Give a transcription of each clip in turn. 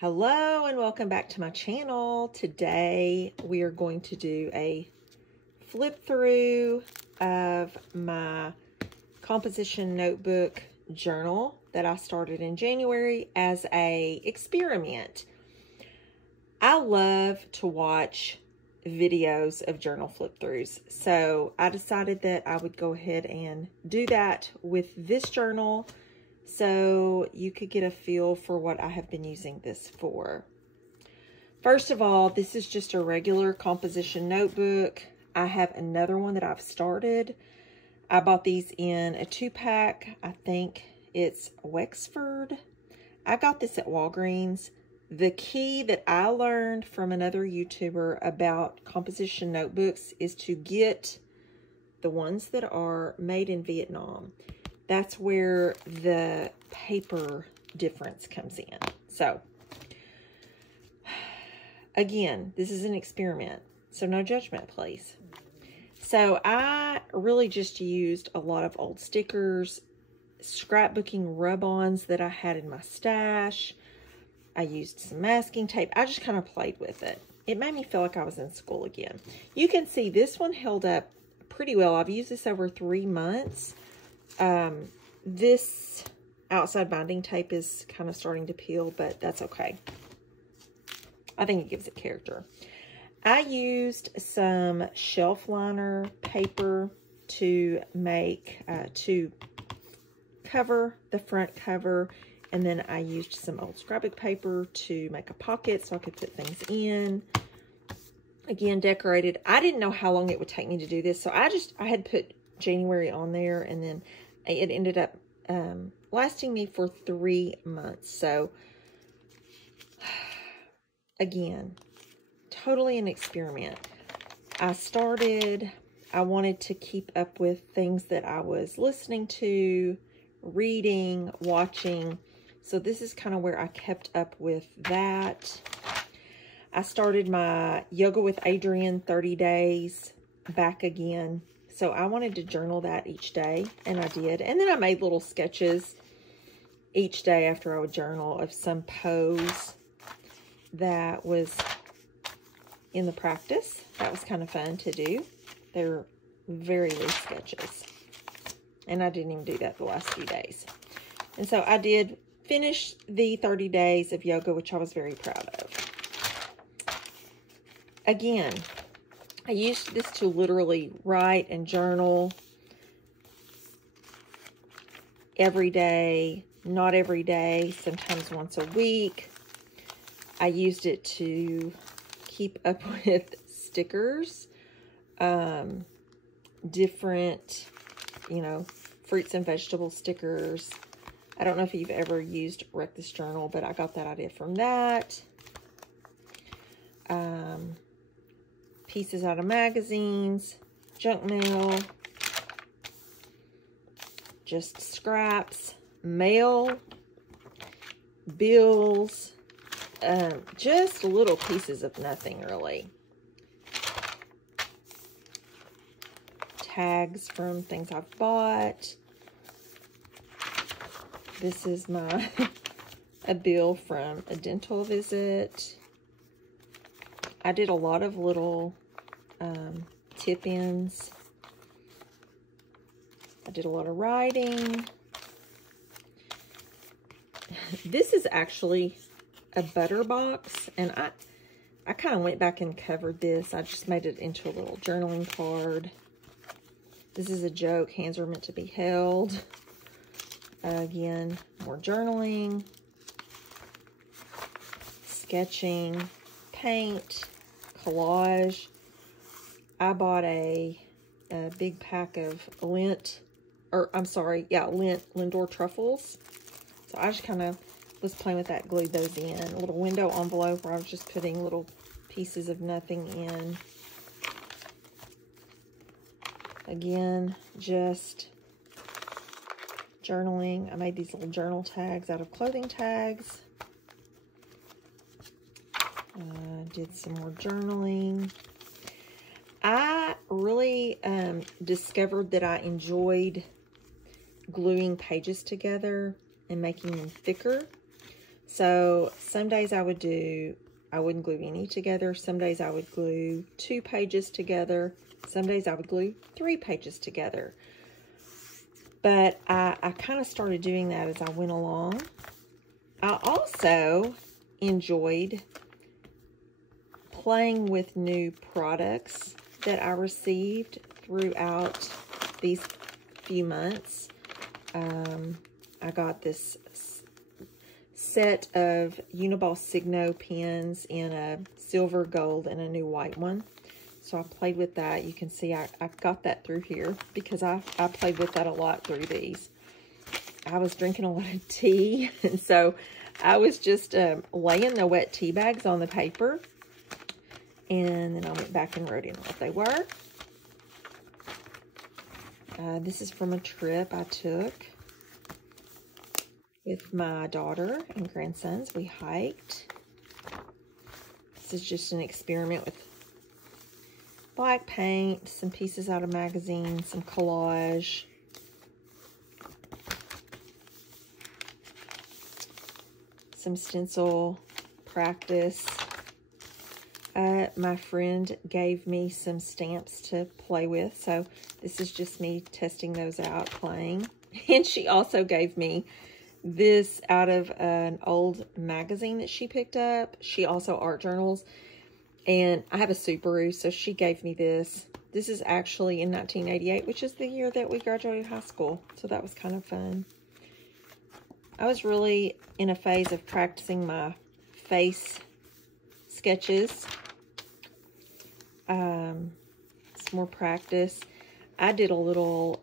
Hello and welcome back to my channel. Today we are going to do a flip through of my composition notebook journal that I started in January as a experiment. I love to watch videos of journal flip throughs, so I decided that I would go ahead and do that with this journal so you could get a feel for what I have been using this for. First of all, this is just a regular composition notebook. I have another one that I've started. I bought these in a 2-pack. I think it's Wexford. I got this at Walgreens. The key that I learned from another YouTuber about composition notebooks is to get the ones that are made in Vietnam. That's where the paper difference comes in. So, again, this is an experiment, so no judgment, please. So, I really just used a lot of old stickers, scrapbooking rub-ons that I had in my stash. I used some masking tape. I just kind of played with it. It made me feel like I was in school again. You can see this one held up pretty well. I've used this over 3 months. This outside binding tape is kind of starting to peel, but that's okay. I think it gives it character. I used some shelf liner paper to make, to cover the front cover. And then I used some old scrapbook paper to make a pocket so I could put things in. Again, decorated. I didn't know how long it would take me to do this, so I had put January on there, and then it ended up lasting me for 3 months. So, again, totally an experiment. I wanted to keep up with things that I was listening to, reading, watching. So this is kind of where I kept up with that. I started my Yoga with Adriene 30 days back again. So I wanted to journal that each day, and I did. And then I made little sketches each day after I would journal of some pose that was in the practice. That was kind of fun to do. They were very loose sketches. And I didn't even do that the last few days. And so I did finish the 30 days of yoga, which I was very proud of. Again, I used this to literally write and journal every day, not every day, sometimes once a week. I used it to keep up with stickers, different, fruits and vegetable stickers. I don't know if you've ever used Wreck This Journal, but I got that idea from that. Pieces out of magazines, junk mail, just scraps, mail, bills, just little pieces of nothing really. Tags from things I've bought. This is a bill from a dental visit. I did a lot of little tip-ins. I did a lot of writing. This is actually a butter box, and I kind of went back and covered this. I just made it into a little journaling card. This is a joke. Hands are meant to be held. Again, more journaling, sketching, paint, collage. I bought a big pack of Lindor truffles. So I just kind of was playing with that, glued those in. A little window envelope where I was just putting little pieces of nothing in. Again, just journaling. I made these little journal tags out of clothing tags. Did some more journaling. I really discovered that I enjoyed gluing pages together and making them thicker. So some days I wouldn't glue any together. Some days I would glue 2 pages together. Some days I would glue 3 pages together. But I kind of started doing that as I went along. I also enjoyed playing with new products that I received throughout these few months. I got this set of Uniball Signo pens in a silver, gold, and a new white one. So I played with that. You can see I got that through here because I played with that a lot through these. I was drinking a lot of tea, and so I was just laying the wet tea bags on the paper, and then I went back and wrote in what they were. This is from a trip I took with my daughter and grandsons. We hiked. This is just an experiment with black paint, some pieces out of magazines, some collage. Some stencil practice. My friend gave me some stamps to play with, so this is just me testing those out, playing. And she also gave me this out of an old magazine that she picked up. She also art journals, and I have a Subaru, so she gave me this. This is actually in 1988, which is the year that we graduated high school, so that was kind of fun. I was really in a phase of practicing my face sketches. Some more practice. I did a little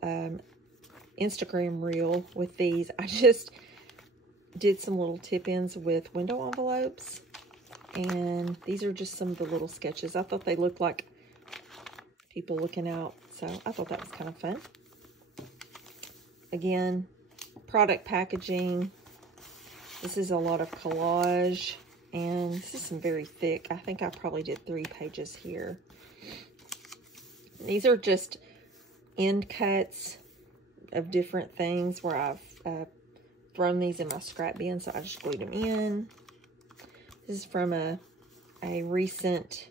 Instagram reel with these. I just did some little tip-ins with window envelopes. And these are just some of the little sketches. I thought they looked like people looking out. So I thought that was kind of fun. Again, product packaging. This is a lot of collage. And this is some very thick. I think I probably did 3 pages here. These are just end cuts of different things where I've thrown these in my scrap bin, so I just glued them in. This is from a recent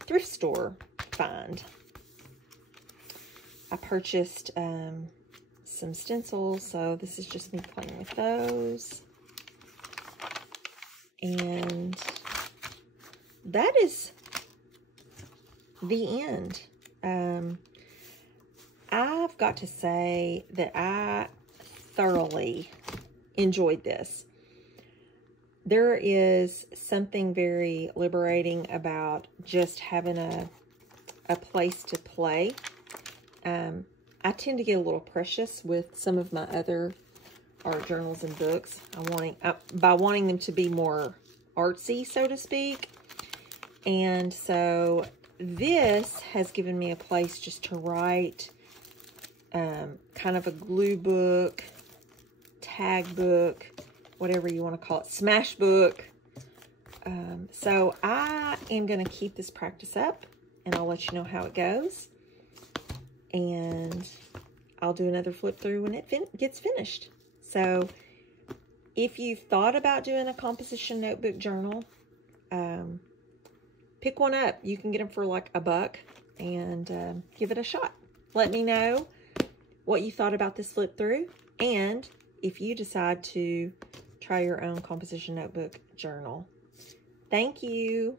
thrift store find. I purchased some stencils, so this is just me playing with those. And that is the end. I've got to say that I thoroughly enjoyed this. There is something very liberating about just having a place to play. I tend to get a little precious with some of my other art journals and books. By wanting them to be more artsy, so to speak. And so this has given me a place just to write kind of a glue book, tag book, whatever you want to call it, smash book. So I am going to keep this practice up, and I'll let you know how it goes. And I'll do another flip through when it gets finished. So if you've thought about doing a composition notebook journal, pick one up. You can get them for like $1 and give it a shot. Let me know what you thought about this flip through, and if you decide to try your own composition notebook journal. Thank you.